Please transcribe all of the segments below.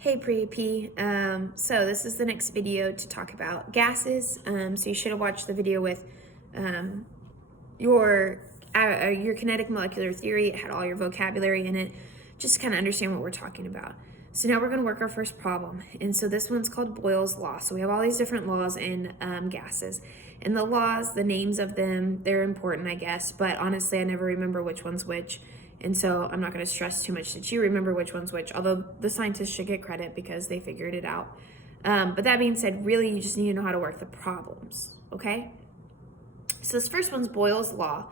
Hey pre-AP, so this is the next video to talk about gases. So you should have watched the video with your kinetic molecular theory. It had all your vocabulary in it, just to kind of understand what we're talking about. So now we're going to work our first problem, and so this one's called Boyle's law. So we have all these different laws in gases, and the laws, the names of them, they're important, I guess, but honestly I never remember which one's which. And so I'm not going to stress too much that you remember which one's which, although the scientists should get credit because they figured it out. But that being said, really you just need to know how to work the problems, okay? So this first one's Boyle's law.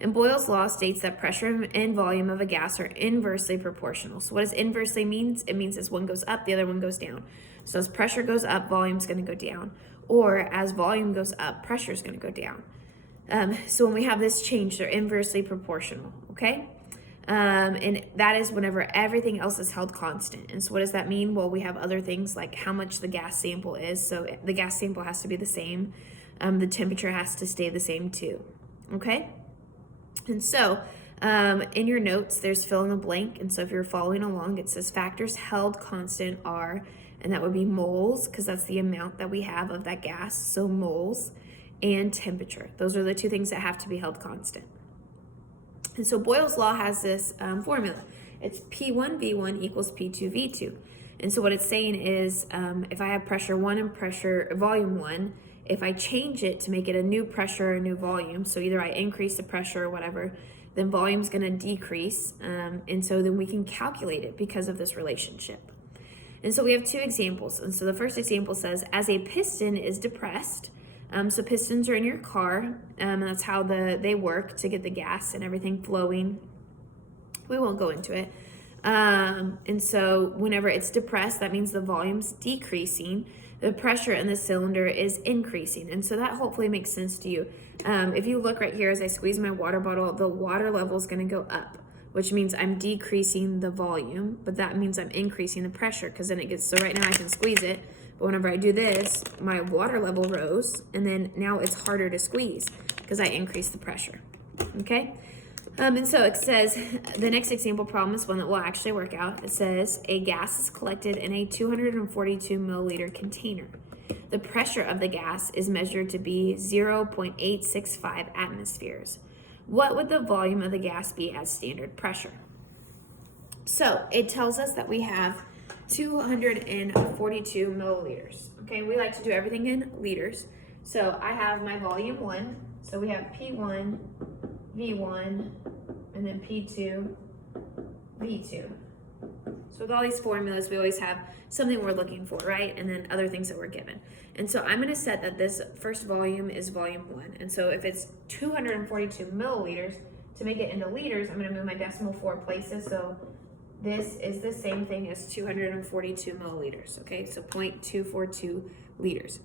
And Boyle's law states that pressure and volume of a gas are inversely proportional. So what does inversely mean? It means as one goes up, the other one goes down. So as pressure goes up, volume's going to go down. Or as volume goes up, pressure is going to go down. So when we have this change, they're inversely proportional, okay? And that is whenever everything else is held constant. And so what does that mean? Well, we have other things like how much the gas sample is. So the gas sample has to be the same. The temperature has to stay the same too, okay? And so in your notes, there's fill in the blank. And so if you're following along, it says factors held constant are, and that would be moles, because that's the amount that we have of that gas. So moles and temperature. Those are the two things that have to be held constant. And so Boyle's law has this formula. It's P1V1 equals P2V2. And so what it's saying is if I have pressure 1 and volume 1, if I change it to make it a new pressure or a new volume, so either I increase the pressure or whatever, then volume's going to decrease. And so then we can calculate it because of this relationship. And so we have two examples. And so the first example says, as a piston is depressed, so pistons are in your car, and that's how they work to get the gas and everything flowing. We won't go into it. And so whenever it's depressed, that means the volume's decreasing. The pressure in the cylinder is increasing. And so that hopefully makes sense to you. If you look right here, as I squeeze my water bottle, the water level is going to go up, which means I'm decreasing the volume, but that means I'm increasing the pressure, because then it gets, so right now I can squeeze it. But whenever I do this, my water level rose, and then now it's harder to squeeze because I increased the pressure, okay? And so it says, the next example problem is one that will actually work out. It says, a gas is collected in a 242 milliliter container. The pressure of the gas is measured to be 0.865 atmospheres. What would the volume of the gas be at standard pressure? So it tells us that we have 242 milliliters. Okay, we like to do everything in liters. So I have my volume 1. So we have P1, V1, and then P2, V2. So with all these formulas, we always have something we're looking for, right? And then other things that we're given. And so I'm going to set that this first volume is volume 1. And so if it's 242 milliliters, to make it into liters, I'm going to move my decimal 4 places. So this is the same thing as 242 milliliters, okay? So 0.242 liters.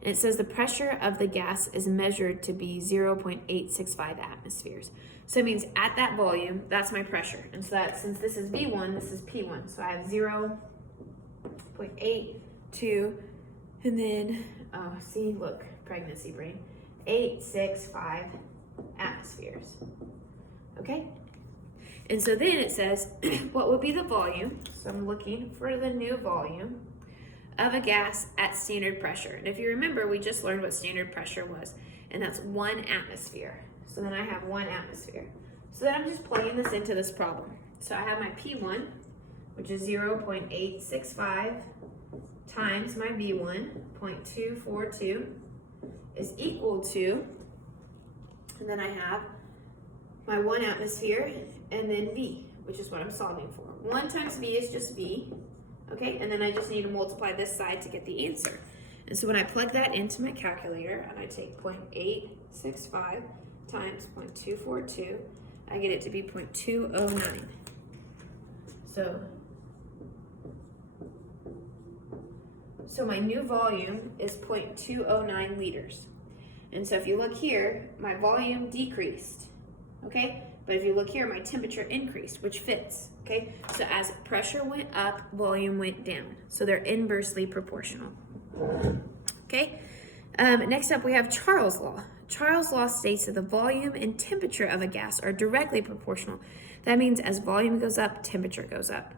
And it says the pressure of the gas is measured to be 0.865 atmospheres. So it means at that volume, that's my pressure. And so that, since this is V1, this is P1. So I have 0.82, and then, oh, see, look, pregnancy brain, 865 atmospheres, okay? And so then it says, what would be the volume? So I'm looking for the new volume of a gas at standard pressure. And if you remember, we just learned what standard pressure was, and that's 1 atmosphere. So then I have 1 atmosphere. So then I'm just plugging this into this problem. So I have my P1, which is 0.865 times my V1, 0.242, is equal to, and then I have my 1 atmosphere, and then V, which is what I'm solving for. 1 times V is just V, okay? And then I just need to multiply this side to get the answer. And so when I plug that into my calculator, and I take 0.865 times 0.242, I get it to be 0.209. So my new volume is 0.209 liters. And so if you look here, my volume decreased, okay? But if you look here, my temperature increased, which fits, okay? So as pressure went up, volume went down. So they're inversely proportional, okay? Next up, we have Charles' law. Charles' law states that the volume and temperature of a gas are directly proportional. That means as volume goes up, temperature goes up.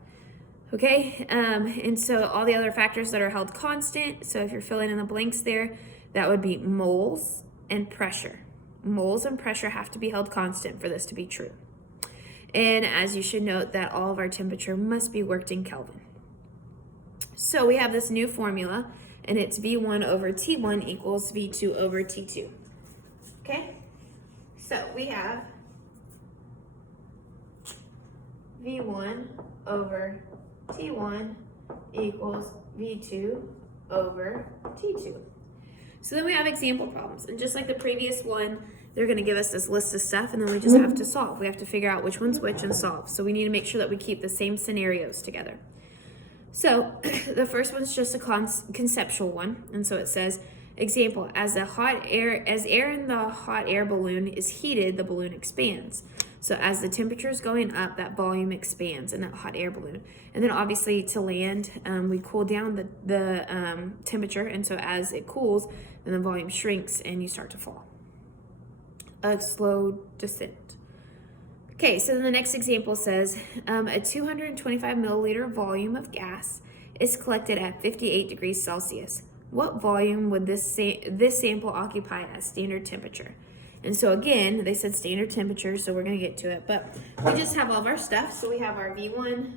Okay, and so all the other factors that are held constant, so if you're filling in the blanks there, that would be moles and pressure. Moles and pressure have to be held constant for this to be true. And as you should note that all of our temperature must be worked in Kelvin. So we have this new formula, and it's V1 over T1 equals V2 over T2. Okay, so we have V1 over T1 equals V2 over T2. So then we have example problems, and just like the previous one, they're going to give us this list of stuff, and then we just have to solve. We have to figure out which one's which and solve. So we need to make sure that we keep the same scenarios together. So the first one's just a conceptual one, and so it says, example, as air in the hot air balloon is heated, the balloon expands. So as the temperature is going up, that volume expands in that hot air balloon. And then obviously to land, we cool down the temperature, and so as it cools, then the volume shrinks and you start to fall. A slow descent. Okay, so then the next example says, a 225 milliliter volume of gas is collected at 58 degrees Celsius. What volume would this sample occupy at standard temperature? And so again, they said standard temperature, so we're going to get to it. But we just have all of our stuff. So we have our V1,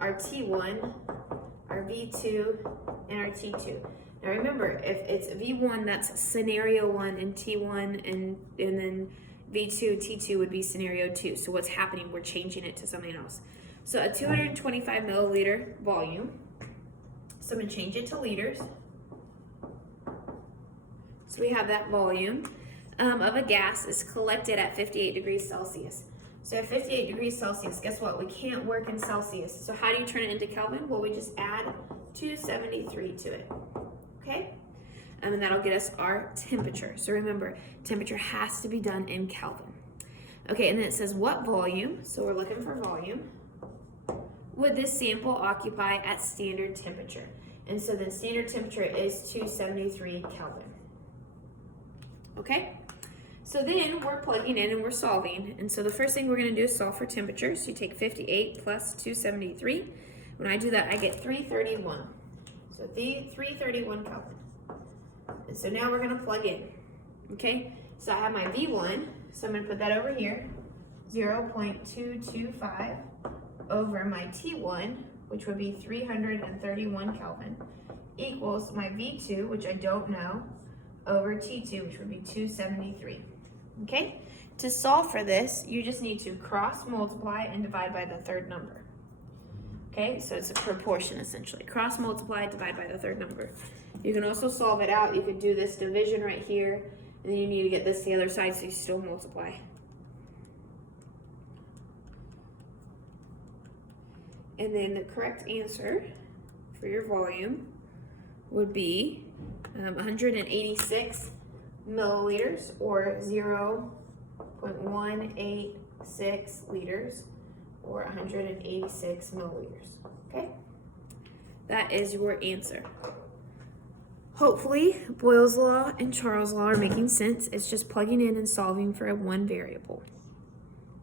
our T1, our V2, and our T2. Now remember, if it's V1, that's scenario 1, and T1, and then V2, T2 would be scenario 2. So what's happening? We're changing it to something else. So a 225 milliliter volume. So I'm going to change it to liters. So we have that volume of a gas is collected at 58 degrees Celsius. So at 58 degrees Celsius, guess what? We can't work in Celsius. So how do you turn it into Kelvin? Well, we just add 273 to it. Okay? And that'll get us our temperature. So remember, temperature has to be done in Kelvin. Okay, and then it says what volume, so we're looking for volume, would this sample occupy at standard temperature? And so then standard temperature is 273 Kelvin. Okay? So then we're plugging in and we're solving. And so the first thing we're going to do is solve for temperature. So you take 58 plus 273. When I do that, I get 331. So 331 Kelvin. And so now we're going to plug in. Okay? So I have my V1. So I'm going to put that over here. 0.225 over my T1, which would be 331 Kelvin, equals my V2, which I don't know, over T2, which would be 273. Okay? To solve for this, you just need to cross multiply and divide by the third number. Okay? So it's a proportion, essentially. Cross multiply, divide by the third number. You can also solve it out. You could do this division right here, and then you need to get this to the other side, so you still multiply. And then the correct answer for your volume would be 186 milliliters, or 0.186 liters, or 186 milliliters. Okay? That is your answer. Hopefully, Boyle's law and Charles' law are making sense. It's just plugging in and solving for one variable.